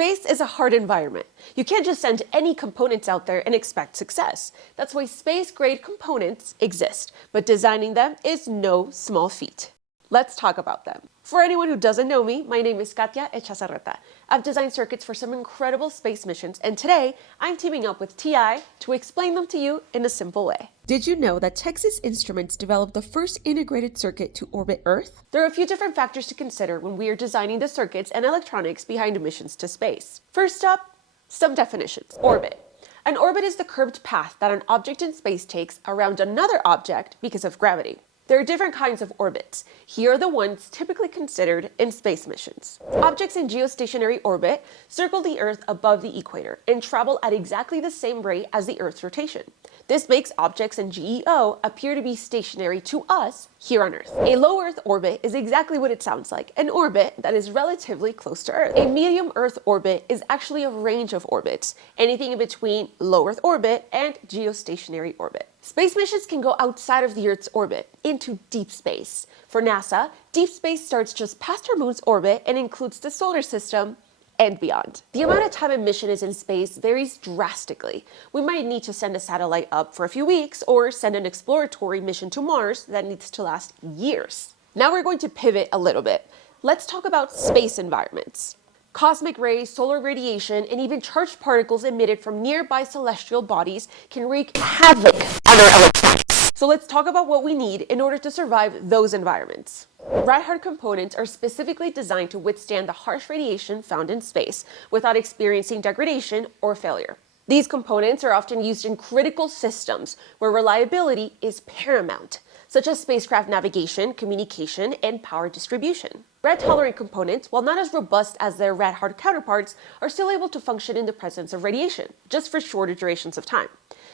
Space is a hard environment. You can't just send any components out there and expect success. That's why space-grade components exist, but designing them is no small feat. Let's talk about them. For anyone who doesn't know me, my name is Katia Echazarreta. I've designed circuits for some incredible space missions, and today I'm teaming up with TI to explain them to you in a simple way. Did you know that Texas Instruments developed the first integrated circuit to orbit Earth? There are a few different factors to consider when we are designing the circuits and electronics behind missions to space. First up, some definitions. Orbit. An orbit is the curved path that an object in space takes around another object because of gravity. There are different kinds of orbits. Here are the ones typically considered in space missions. Objects in geostationary orbit circle the Earth above the equator and travel at exactly the same rate as the Earth's rotation. This makes objects in GEO appear to be stationary to us here on Earth. A low Earth orbit is exactly what it sounds like, an orbit that is relatively close to Earth. A medium Earth orbit is actually a range of orbits, anything in between low Earth orbit and geostationary orbit. Space missions can go outside of the Earth's orbit, into deep space. For NASA, deep space starts just past our moon's orbit and includes the solar system and beyond. The amount of time a mission is in space varies drastically. We might need to send a satellite up for a few weeks or send an exploratory mission to Mars that needs to last years. Now we're going to pivot a little bit. Let's talk about space environments. Cosmic rays, solar radiation, and even charged particles emitted from nearby celestial bodies can wreak havoc on our electronics. So let's talk about what we need in order to survive those environments. Rad-hard components are specifically designed to withstand the harsh radiation found in space without experiencing degradation or failure. These components are often used in critical systems where reliability is paramount, such as spacecraft navigation, communication, and power distribution. Rad-tolerant components, while not as robust as their rad-hard counterparts, are still able to function in the presence of radiation, just for shorter durations of time.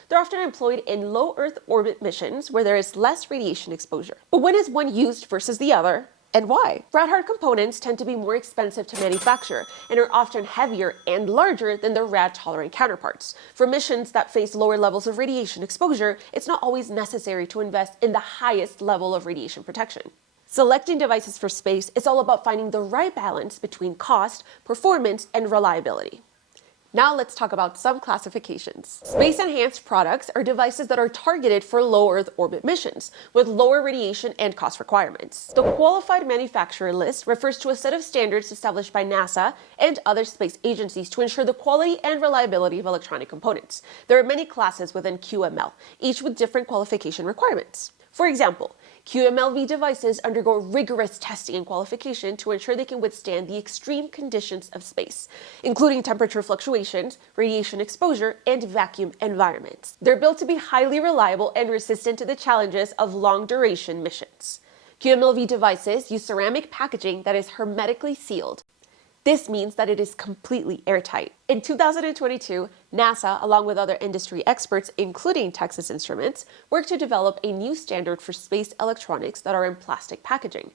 They're often employed in low Earth orbit missions where there is less radiation exposure. But when is one used versus the other, and why? Rad-hard components tend to be more expensive to manufacture and are often heavier and larger than their rad-tolerant counterparts. For missions that face lower levels of radiation exposure, it's not always necessary to invest in the highest level of radiation protection. Selecting devices for space is all about finding the right balance between cost, performance, and reliability. Now let's talk about some classifications. Space-enhanced products are devices that are targeted for low Earth orbit missions, with lower radiation and cost requirements. The Qualified Manufacturer List refers to a set of standards established by NASA and other space agencies to ensure the quality and reliability of electronic components. There are many classes within QML, each with different qualification requirements. For example, QML-V devices undergo rigorous testing and qualification to ensure they can withstand the extreme conditions of space, including temperature fluctuations, radiation exposure, and vacuum environments. They're built to be highly reliable and resistant to the challenges of long-duration missions. QML-V devices use ceramic packaging that is hermetically sealed. This means that it is completely airtight. In 2022, NASA, along with other industry experts, including Texas Instruments, worked to develop a new standard for space electronics that are in plastic packaging.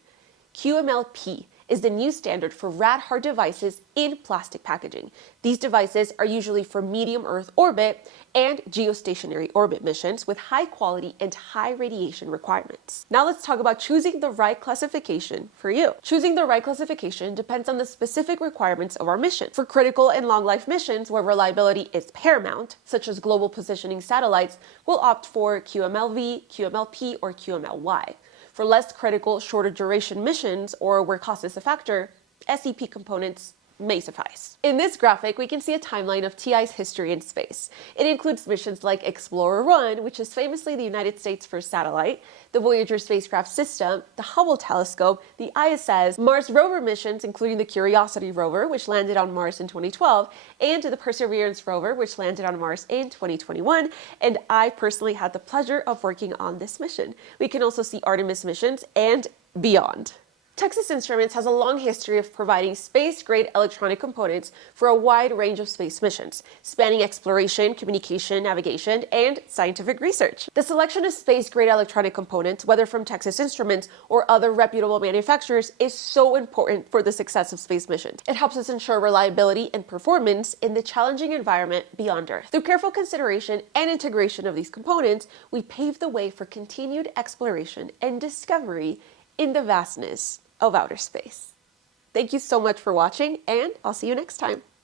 QML P is the new standard for rad-hard devices in plastic packaging. These devices are usually for medium Earth orbit and geostationary orbit missions with high quality and high radiation requirements. Now let's talk about choosing the right classification for you. Choosing the right classification depends on the specific requirements of our mission. For critical and long-life missions where reliability is paramount, such as global positioning satellites, we'll opt for QML-V, QML-P, or QML-Y. For less critical, shorter duration missions, or where cost is a factor, SEP components may suffice. In this graphic, we can see a timeline of TI's history in space. It includes missions like Explorer-1, which is famously the United States' first satellite, the Voyager spacecraft system, the Hubble telescope, the ISS, Mars rover missions, including the Curiosity rover, which landed on Mars in 2012, and the Perseverance rover, which landed on Mars in 2021, and I personally had the pleasure of working on this mission. We can also see Artemis missions and beyond. Texas Instruments has a long history of providing space-grade electronic components for a wide range of space missions, spanning exploration, communication, navigation, and scientific research. The selection of space-grade electronic components, whether from Texas Instruments or other reputable manufacturers, is so important for the success of space missions. It helps us ensure reliability and performance in the challenging environment beyond Earth. Through careful consideration and integration of these components, we pave the way for continued exploration and discovery in the vastness of outer space. Thank you so much for watching, and I'll see you next time.